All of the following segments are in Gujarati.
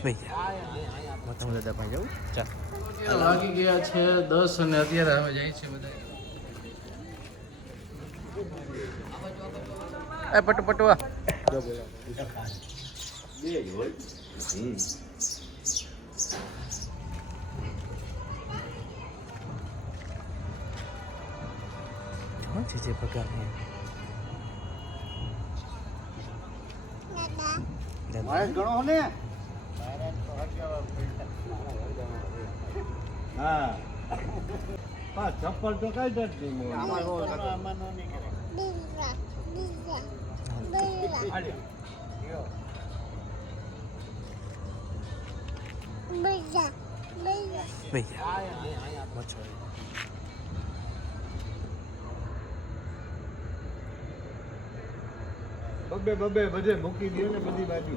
હું દાદા ભાઈ જાઉં ચાલ વાગી ગયા છે દસ અને અત્યારે હવે જાય છે બધા. એ પટ પટવા છે જે પગાર હે ઘણો ને? હા. હા ચપ્પલ તો કઈ મચ્છર બબે બબે બધે મૂકી દે ને બધી બાજુ.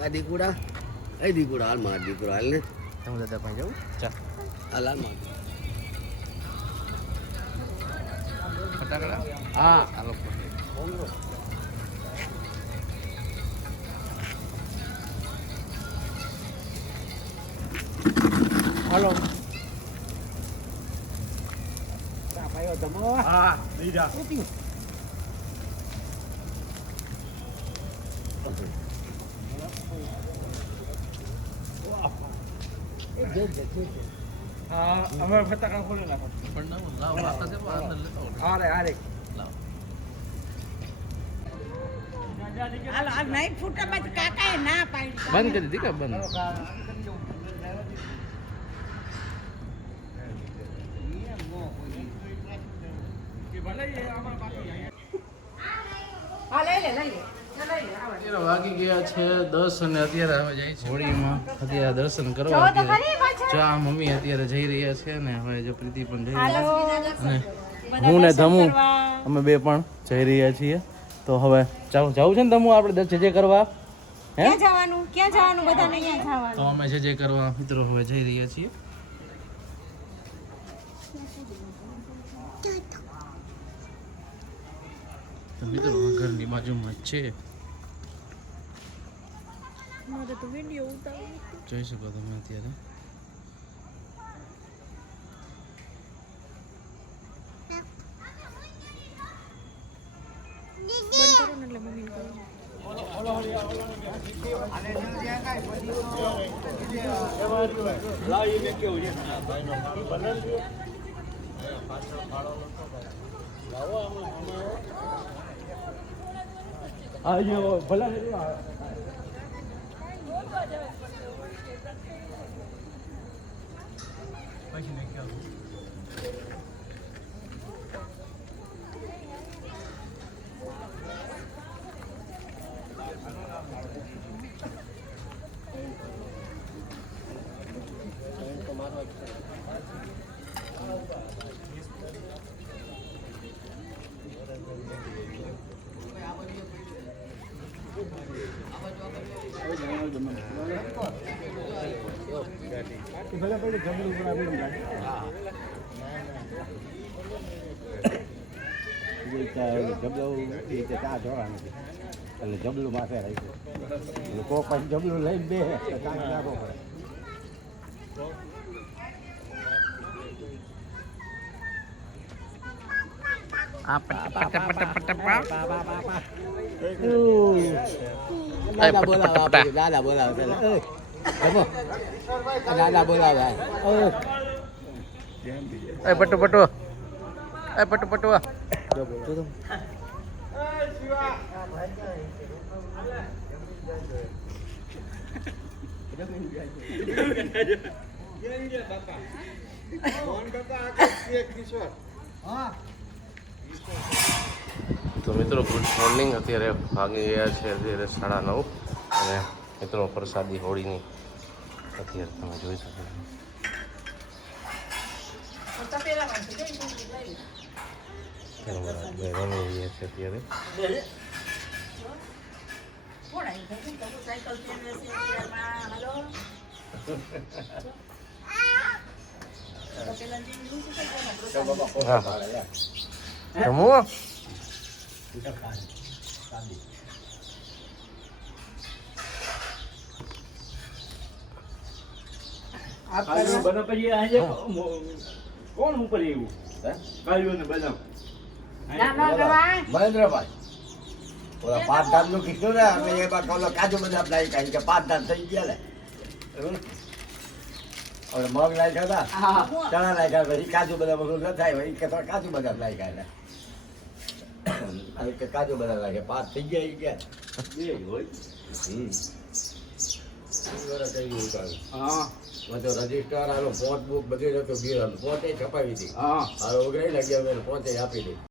આ દીકુડા એ દીકુડા હાલ માર દીકરો હાલ ને હું દાદા ભાઈ જાઉં ચાલ હાલ હાલ માર ફટાકડા હા આ લોકો હાલો હા બીજા હા અમે ફટાકડા ખોલી નાખો પણ ના લાવ આખા છે પણ અંદર લેતા આવો. આરે આરે લાવ હાલ ફૂટામાં જ કાકાએ ના પાડી બંધ કરી દીધી બંધ? હા લઈ લે લઈ લે. વાગી ગયા છે દસ અને અત્યારે હવે જાય છે હોળીમાં અત્યારે દર્શન કરવા આ મમ્મી અત્યારે જઈ રહ્યા છે ને હવે જો પ્રીતિ પણ જઈ રહ્યા છે. અને હું ને ધમુ અમે બે પણ જઈ રહ્યા છીએ. તો હવે જાવ જવું છે ને ધમુ આપણે જે જે કરવા? હે? જવાનું? ક્યાં જવાનું? બધાને અહીંયા તો અમે જે જે કરવા મિત્રો હવે જઈ રહ્યા છીએ. તો મિત્રો ઘરની બાજુમાં જ છે. જોઈ શકો તમે અત્યારે. બંધ કરો ને એટલે મમ્મી કહું જબલું એ ચા જોવાનું એટલે જબલું માથે રાખ્યું કોક પછી જબલું લઈને બે નાખવો પડે આ પટ પટ પટ પટ પા દાદા બોલાવે દાદા બોલાવે એ પટુ પટુ એ પટુ પટુઆ હા તો મિત્રો ગુડ મોર્નિંગ અત્યારે ભાગી ગયા છે અત્યારે સાડા નવ અને મિત્રો પ્રસાદી હોળીની અત્યારે તમે જોઈ શકો છો. અત્યારે. હા હા. જમવું કાજુ પછી આજે કોણ મોકલી એવું બદામ ના, ના, જવાય. મહેન્દ્રભાઈ ઓલા પાંચ ધામનું કીધું ને ઓલો કાજુ બદામ નાઈ કાઢી કે પાંચ ધામ થઈ ગયા ને ઓલે મગ નાખ્યા હતા ચણા નાખ્યા પછી કાજુ બદામ ઓલું ન થાય એ કે કાજુ બદામ નાખ્યા ને કાજુ બધા લાગે પાંચ થઈ ગયા એ ગયા બે હોય. હમ. ઈ વરસ થઈ ગયું કાજુ. હા. તો રજિસ્ટર આનો પોત બુક બધી ગીર બિલ પોતે છપાવી હતી હા. ઓગણી લાગ્યા મેં પોતે આપી દીધી.